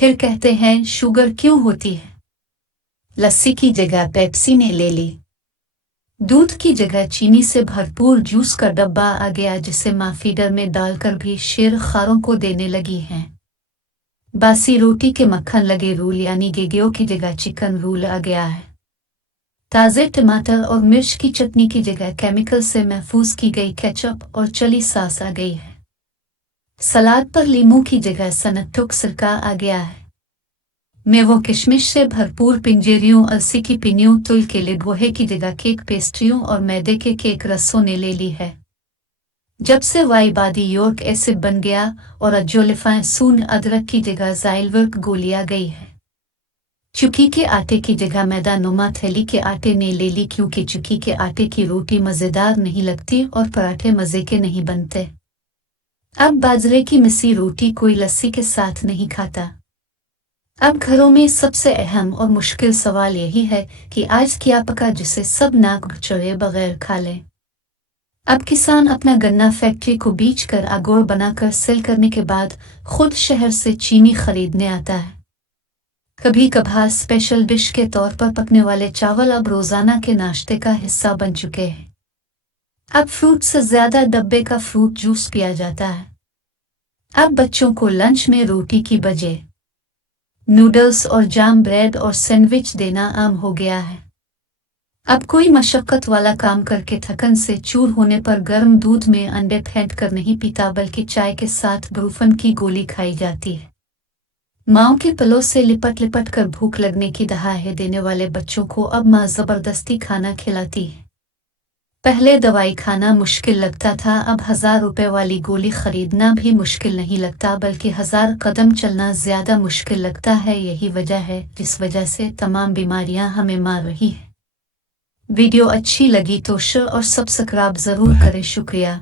फिर कहते हैं शुगर क्यों होती है। लस्सी की जगह पेप्सी ने ले ली। दूध की जगह चीनी से भरपूर जूस का डब्बा आ गया जिसे माँ फीडर में डालकर भी शेर खारों को देने लगी हैं। बासी रोटी के मक्खन लगे रूल यानी गेगेओ की जगह चिकन रूल आ गया है। ताज़े टमाटर और मिर्च की चटनी की जगह केमिकल से महफूज की गई केचप और चिली सॉस आ गई है। सलाद पर लीमू की जगह सनकटुक सिरका आ गया है। मेवो किशमिश से भरपूर पिंजेरियों अलसी की पिनियों तुल के लिडवोहे की जगह केक पेस्ट्रियों और मैदे के केक रसों ने ले ली है। जब से वाइबादी योर्क एसिड बन गया और अजोलिफाइन सून अदरक की जगह जाइलवर्क गोली आ गई है। चुकी के आटे की जगह मैदा नुमा थैली के आटे ने ले ली क्योंकि चुकी के आटे की रोटी मज़ेदार नहीं लगती और पराठे मज़े के नहीं बनते। अब बाजरे की मिसी रोटी कोई लस्सी के साथ नहीं खाता। अब घरों में सबसे अहम और मुश्किल सवाल यही है कि आज क्या पका जिसे सब नाक चढ़े बगैर खा लें। अब किसान अपना गन्ना फैक्ट्री को बेच कर आगोर बनाकर सेल करने के बाद खुद शहर से चीनी खरीदने आता है। कभी कभार स्पेशल डिश के तौर पर पकने वाले चावल अब रोजाना के नाश्ते का हिस्सा बन चुके हैं। अब फ्रूट से ज्यादा डब्बे का फ्रूट जूस पिया जाता है। अब बच्चों को लंच में रोटी की बजाय नूडल्स और जाम ब्रेड और सैंडविच देना आम हो गया है। अब कोई मशक्कत वाला काम करके थकन से चूर होने पर गर्म दूध में अंडे फेंट कर नहीं पीता बल्कि चाय के साथ ब्रूफन की गोली खाई जाती है। माँओं के पलों से लिपट लिपट कर भूख लगने की दहाड़े देने वाले बच्चों को अब माँ जबरदस्ती खाना खिलाती है। पहले दवाई खाना मुश्किल लगता था, अब 1000 रुपए वाली गोली खरीदना भी मुश्किल नहीं लगता बल्कि 1000 कदम चलना ज्यादा मुश्किल लगता है। यही वजह है जिस वजह से तमाम बीमारियां हमें मार रही हैं। वीडियो अच्छी लगी तो शेयर और सब्सक्राइब जरूर करें। शुक्रिया।